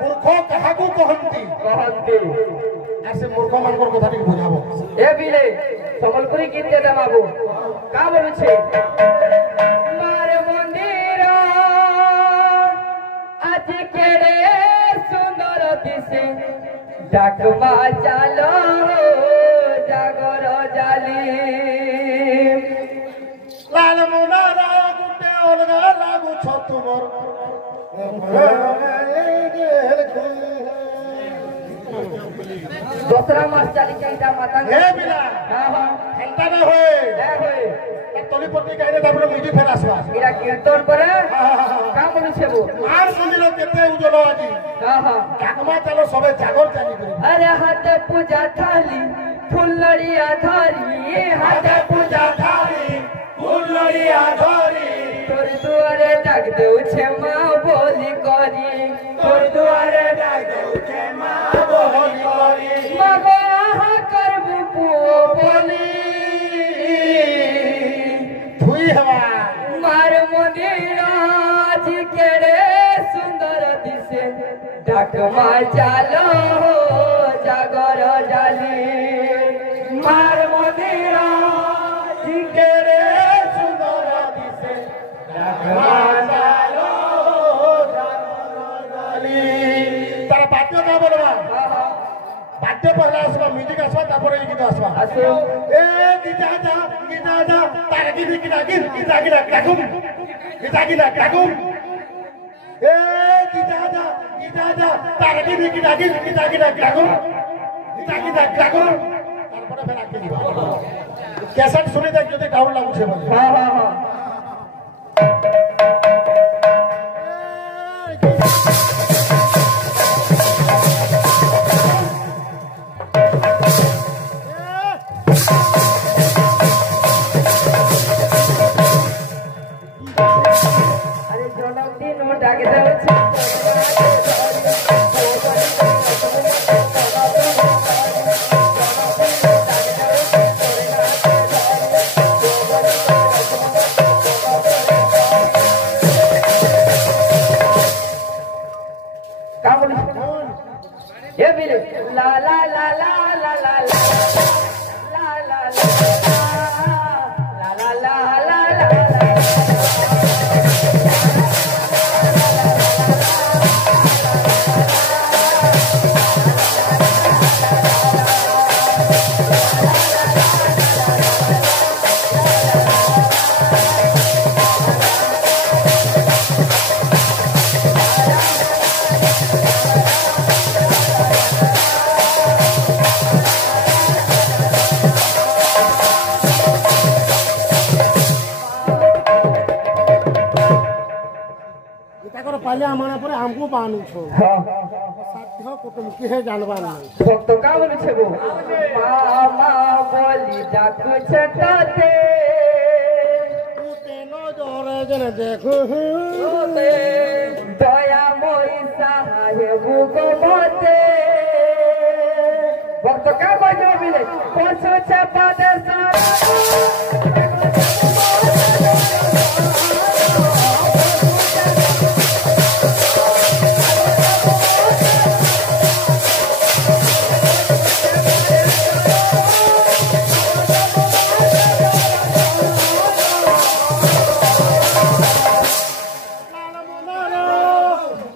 मूर्ख काहाकू कहंती कहंती ऐसे मूर्ख मानकर कथा टिक बुझाबो ए बिले संबलपुरी गीत दे बाबू का बोलु छे मार मंदिर आज केड़े सुंदर दिसे डाकमा चालो जागर जाली लाल मुनारा गुटे अलगा लागू छ तुमर दूसरा मास चाली चाहिदा माता हे बिना हां हां घंटा ना होए होए तली पट्टी गाइले तापर म्यूजिक फेर आसबा एरा कीर्तन करे का बोलु छेबो मार मंदिर केते उजलो आजी हां हां डाकमा चलो सबे जागर चाली करी अरे हाथ पूजा थाली फुलड़िया धरी हाथ पूजा थाली फुलड़िया धरी तोर दुआरे डाक देउ छे माँ बोली करी तोर दुआरे डाक देउ छे माँ बोली करी मगो आहा करबु पुओ बोली धुई हवा मार मंदिर आज केड़े सुंदर दिसे डाकमा चालो जागर जाली मार मंदिर केरे सुंदर दिसे डाकमा चालो जागर जाली तारा बाद्य का बोलबा बाद्य पहला आसबा म्यूजिक आसबा तापर ई गीत आसबा आसो ए गीता जा तारा गीता काकुम ए गीता जा तारा गीता काकुम তারপরে ফের আগে দিবা ক্যাসেট শুনে দেখ যদি কাউর লাগুছে বলে हां हां हां अरे जन्मदिन डाके देउ ये भी ला ला ला ला ला ला ला ला ला ला ला ला पाले हमारे पर हमको बानू छो हां साध्य कुटुंब के है जानवा नहीं भक्त का बोलु छेबो मामा बोली डाकु छताते तूते न जोरे जन देखो होते दया मोई साहेब को बोते भक्त का बजो मिले पशु छपा दे सारा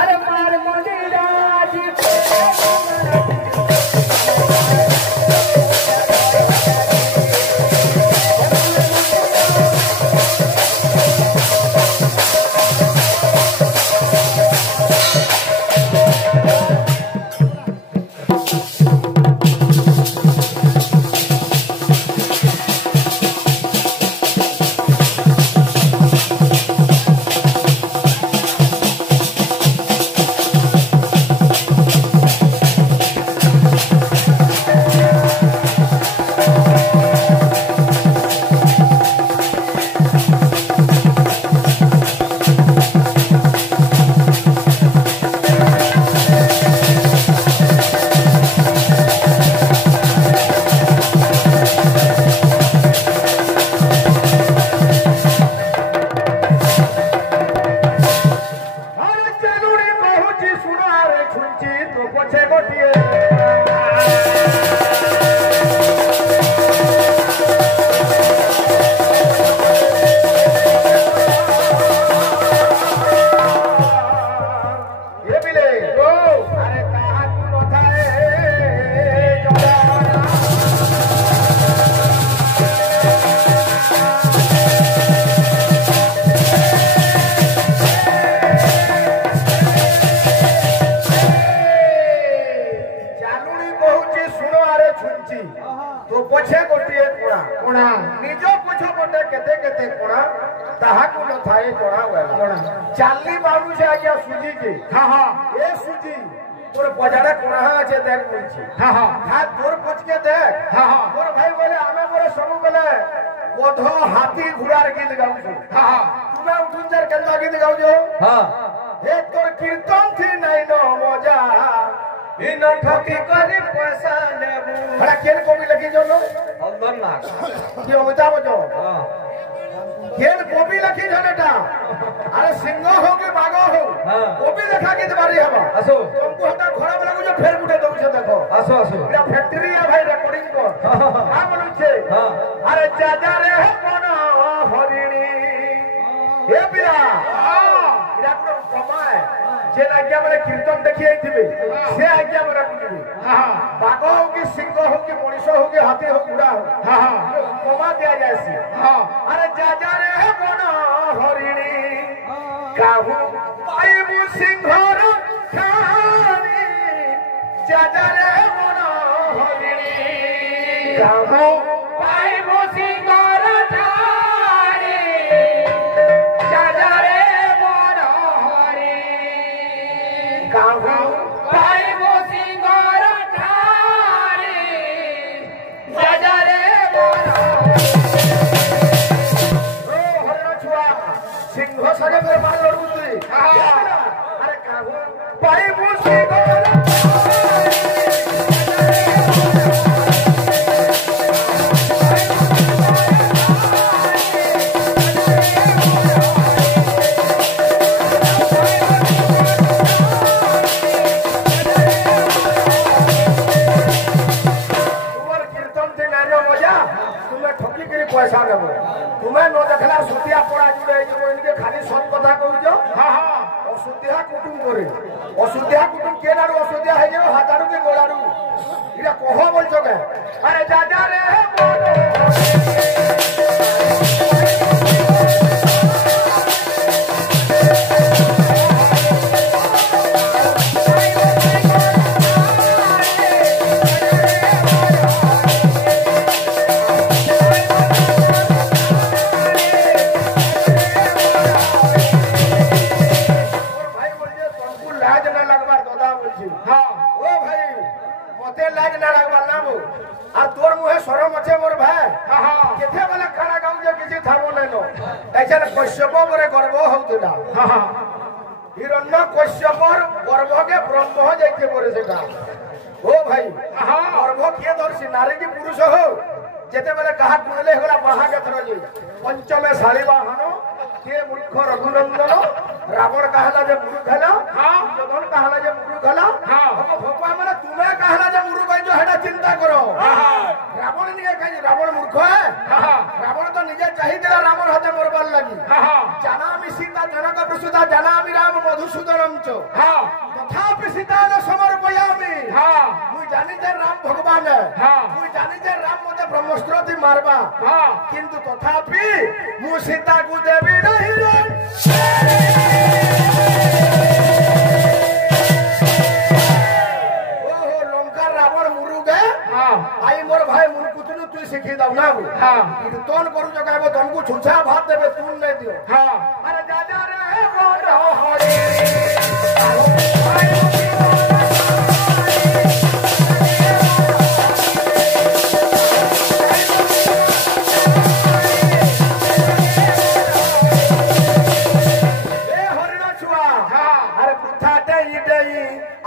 अरे मार मंदिरा जी ଆରେ ଛୁଞ୍ଚି ତୋ ପଛେ ଗୋଟିଏ चाली बाबू से आज्ञा सुजी के हाँ हाँ ये सुजी तोर बजारे कोना আছে দেখ বলছি हाँ हाँ हाथ तोर पछ के देख हाँ हाँ तोर भाई बोले आमे मोरे सब बोले ओधो हाथी घोड़ार गीत गाऊ छु हाँ हाँ तुमे उठुंजर केंदा गीत गाऊ जो हाँ हे तोर कीर्तन थी नहीं नो मजा इन ठकी करे पैसा लेबू बड़ा केन कवि लगी जो नो अल्लाह ना कि बताओ जो हां केन कवि लखी जनेटा अरे सिंह हो कि बाघ हो कवि देखा कि बारी हवा आसो तुमको हटा खराब लागो जो फेर गुटे दउ छे देखो आसो आसो एटा फैक्ट्री है भाई रिकॉर्डिंग को हां बोलु छे हां अरे जाजा रे कोन हरिणी हे बिरा इरा को कमाए जे आज्ञा माने कीर्तन देखि आइथिबे से आज्ञा माने बुझिबे हां बाघ हो कि सिंह हो कि मनुष्य हो कि हाथी हो घोड़ा हो हां हां कमा दिया जाय से हां अरे जाजा रे कोन हरिणी काहू पाइबू सिंहर खानी जाजा रे कोन हरिणी काहू पाइबू सिंहर खानी जाजा रे कोन हरिणी काहू पाइबू सिंहर खानी जाजा रे कोन ओ हरण छुआ सिंह सगे मेरे मार लड़ुती अरे काहू पाइबू सिंहर पैसा देव तुम्हें न देखला सुतिया पड़ा जुड़े इनके खाली सब कथा कहूछ हाँ हाँ अशुद्धिया कुटुम करे अशुद्धिया कुटुम के नारू अशुद्धिया है जो हाथारू के गोलारू इरा कह बोलछ के अरे जाजा रे हिरण्य कश्यपर गर्भ के ब्रह्म जाइए बोले से ओ भाई गर्भ किए धरसी नारी की पुरुष हो जेते बेले कहा कुले होला महागेत्र जी पंचमे शाली वाहन के मूर्ख रघुनंदन रावण कहला जे मूर्ख हला जगन कहला जे मूर्ख हला भगवान माने तुम्हें कहला जे मूर्ख है जो हेडा चिंता करो रावण निके कहि रावण मूर्ख है रावण तो निजे चाहिए रावण हते मरबार लगी जानामि सीता जनक प्रसूता जानामि राम मधुसूदनम च तथापि सीता न समर्पयामि मुई जानि जे राम भगवान है मुई जानि जे राम मते ब्रह्मास्त्र दी मारबा किंतु तथापि मु सीता को देवी नहीं रे ओहो लंका रावण मुरुगे आई मोर भाई मुर कुतनु तू सिखी दाऊ ना कीर्तन करू जगाबो तुमको छुछा भात देबे तुम नहीं दियो अरे जाजा रे कोन हरि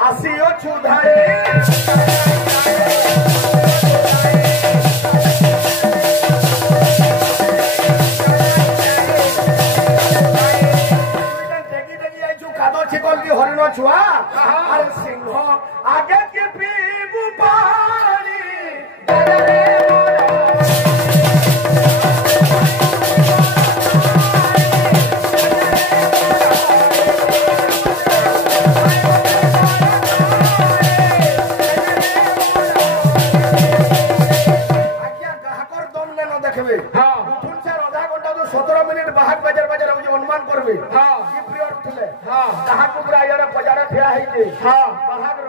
आसियो छुधाए हरिण छुआ উঠবে উঠুন স্যার আধা ঘন্টা তো 17 মিনিট বাহার বাজার বাজার আমি অনুমান করবে কি পিরিয়ড উঠলে তাহাকু পুরা ইয়ারে বাজারে ঠিয়া হইছে বাহাগর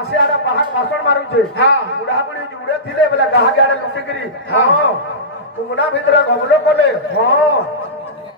আসে আরে বাহাগ ভাষণ মারুছে বুড়া বুড়ি জুড়ে থিলে বলে গাহাকে আরে লুটিকিরি কুমনা ভিতরে গমলো কলে